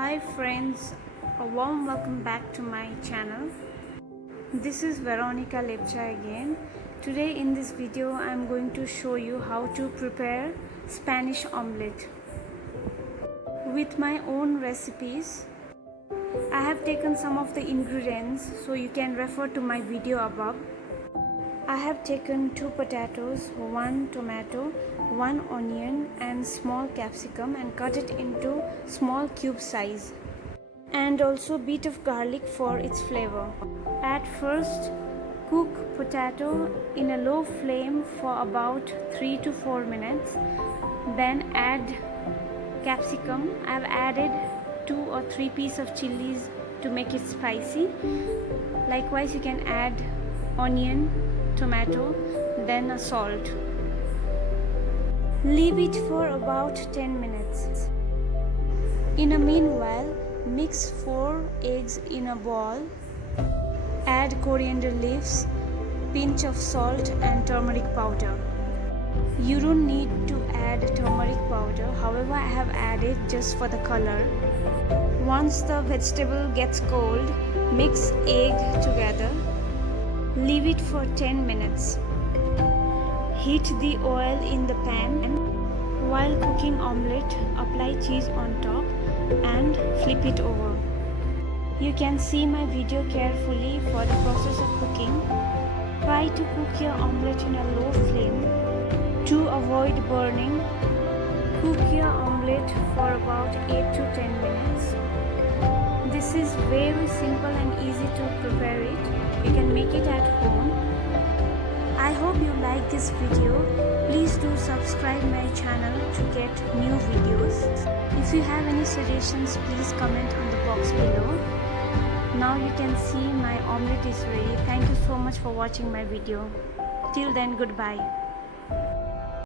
Hi friends, a warm welcome back to my channel. This is Veronica Lepcha again. Today in this video I am going to show you how to prepare Spanish omelette with my own recipes. I have taken some of the ingredients so you can refer to my video above. I have taken 2 potatoes, 1 tomato, 1 onion and small capsicum and cut it into small cube size, and also bit of garlic for its flavor. At first, cook potato in a low flame for about 3 to 4 minutes. Then add capsicum. I have added 2 or 3 pieces of chilies to make it spicy. Likewise, you can add onion, tomato, then a salt. Leave it for about 10 minutes. In a meanwhile, mix 4 eggs in a bowl. Add coriander leaves, pinch of salt and turmeric powder. You don't need to add turmeric powder, however I have added just for the color. Once the vegetable gets cold, mix egg together. Leave it for 10 minutes. Heat the oil in the pan and while cooking omelette, apply cheese on top and flip it over. You can see my video carefully for the process of cooking. Try to cook your omelette in a low flame to avoid burning. Cook your omelette for about 8 to 10 minutes. This is very simple and easy to prepare it. You can make it at home. I hope you like this video. Please do subscribe my channel to get new videos. If you have any suggestions, please comment on the box below. Now you can see my omelette is ready. Thank you so much for watching my video. Till then, goodbye.